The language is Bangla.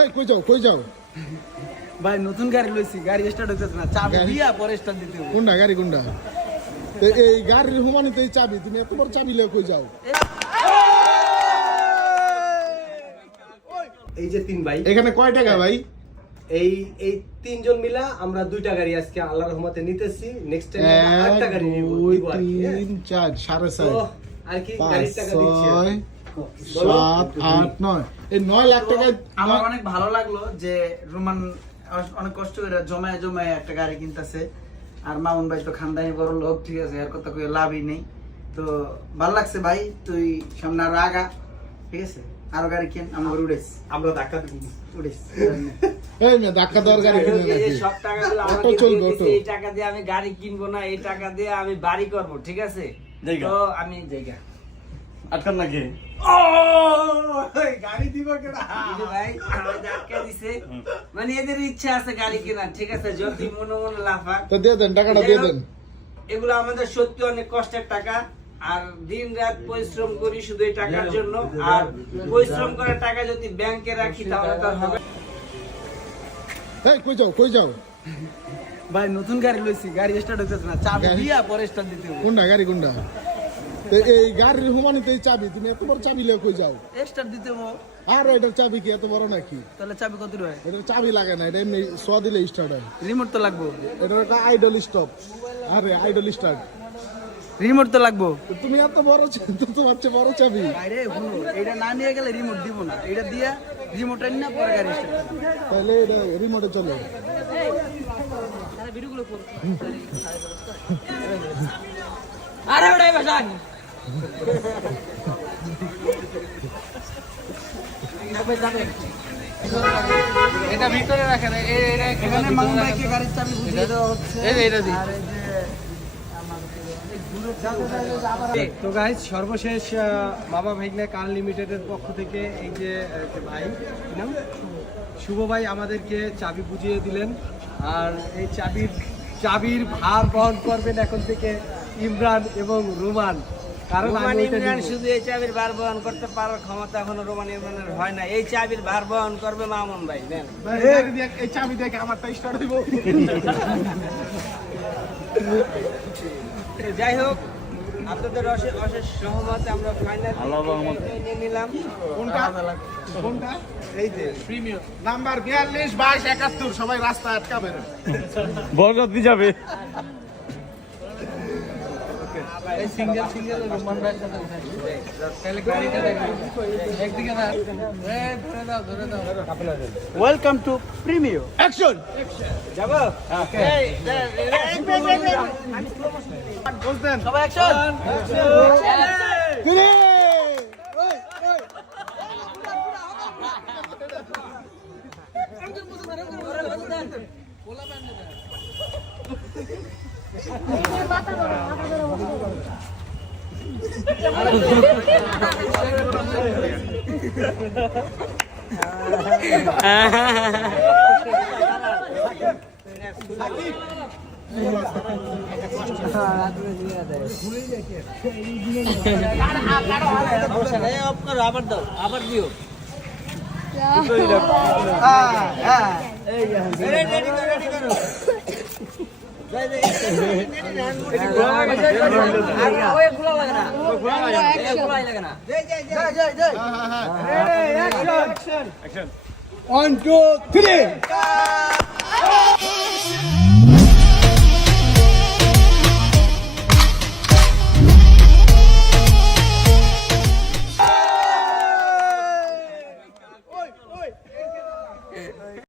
এই কই যাও ভাই নতুন গাড়ি লইছি, গাড়ি স্টার্ট হইতেছে না, চাবি দিয়া পরে স্টার্ট দিতে হবে। কোনটা গাড়ি কোনটা? এই গাড়ির হুমানিতে এই চাবি, তুমি এত বড় চাবি লয়ে কই যাও? এই যে তিন ভাই, এখানে কয় টাকা ভাই? এই এই তিনজন মিলা আমরা দুইটা গাড়ি আজকে আল্লাহর রহমতে নিতেছি। নেক্সট টাইম আরেকটা গাড়ি নিব, 2 3 4 4.5 আর কি গাড়ির টাকা দিচ্ছি 7 8 9 এই 9 লাখ টাকা। আমার অনেক ভালো লাগলো যে রোমান অনেক কষ্ট করে জমায় একটা গাড়ি কিনতেছে, আর মামুন ভাই তো খানদানি বড় লোক, ঠিক আছে, এর কথা কই লাভই নেই। তো ভালো লাগছে ভাই, তুই সামনে আরো আগা, ঠিক আছে, আরো গাড়ি কিন, আমার উড়েস, আমরা ধাক্কা দিব উড়েস। এই না ধাক্কা দেওয়ার গাড়ি কিনে নাকি? সব টাকাগুলো অটো আমাকে চলবে, দিয়ে অটো। দিছে, এই টাকা দিয়ে আমি গাড়ি কিনবো না, এই টাকা দিয়ে আমি বাড়ি করব, ঠিক আছে? তো আমি জায়গা আটকান নাকি গাড়ি দিব কেডা? ভাই আমাকে ধাক্কা দিছে, মানে এদের ইচ্ছা আছে গাড়ি কেনার, ঠিক আছে, যদি মনে মনে লাফাক। তো দিয়ে দেন, টাকাটা দিয়ে দেন। এগুলো আমাদের সত্যি অনেক কষ্টের টাকা, আর দিন রাত পরিশ্রম করি শুধু এই টাকার জন্য, আর পরিশ্রম করার টাকা যদি ব্যাংকে রাখি তাহলে তো আর হবে। এই কই যাও ভাই নতুন গাড়ি লইছি, গাড়ি স্টার্ট হইতেছে না, চাবি দিয়া পরে স্টার্ট দিতে হবে। কোনটা গাড়ি কোনটা? এই গাড়ির হুমানিতে এই চাবি, তুমি এত বড় চাবি লয়ে কই যাও? স্টার্ট দিতে হবে। আর এটার চাবি কি এত বড় নাকি? তাহলে চাবি কত রয়? এটার চাবি লাগে না, এটা এমনি সোয়া দিলে স্টার্ট হয়। রিমোট তো লাগবো। এটার একটা আইডল স্টপ, আরে আইডল স্টার্ট। রিমোট তো লাগবো। তুমি এত বড় তোমার চেয়ে বড় চাবি। আরে শুনো, এটা না নিয়ে গেলে রিমোট দিব না, এটা দিয়া রিমোটটা নিয়ে পরে গাড়ি স্টার্ট। তাহলে এটা রিমোটে চলে। আরে ওটাই বাসা এটা ভিতরে রাখেন, এখানে মামুন ভাইকে গাড়ির চাবি বুঝিয়ে দেওয়া হচ্ছে। আর এই যে তো গাইস, সর্বশেষ মামা ভাইগনা কার লিমিটেডের পক্ষ থেকে এই যে ভাই নাম শুভ ভাই আমাদেরকে চাবি বুঝিয়ে দিলেন, আর এই চাবির ভার বহন করবেন এখন থেকে ইমরান এবং রোমান। কারণ রোমান ইমরান শুধু এই চাবির ভার বহন করতে পারার ক্ষমতা এখনো রোমান ইমরানের হয় না, এই চাবির ভার বহন করবে মামুন ভাই। দেন এই চাবি দেখে আমারটা স্টার্ট হইব। যাই হোক, আপনাদের অশেষ সহমতে আমরা ফাইনাল নিয়ে নিলাম। কোনটা? এই যে প্রিমিয়াম নাম্বার 42 22 71, সবাই রাস্তা আটকাবেন, বরগতি যাবে। সিঙ্গেল রোমান ভাইয়ের সাথে তাহলে গাড়িটা দেখো একদিকে না, ধরে দাও। Welcome to premium action. যাবো বলতেন সবাই অ্যাকশন। কিরে আবার দাও, আবার দিও। One, two, three.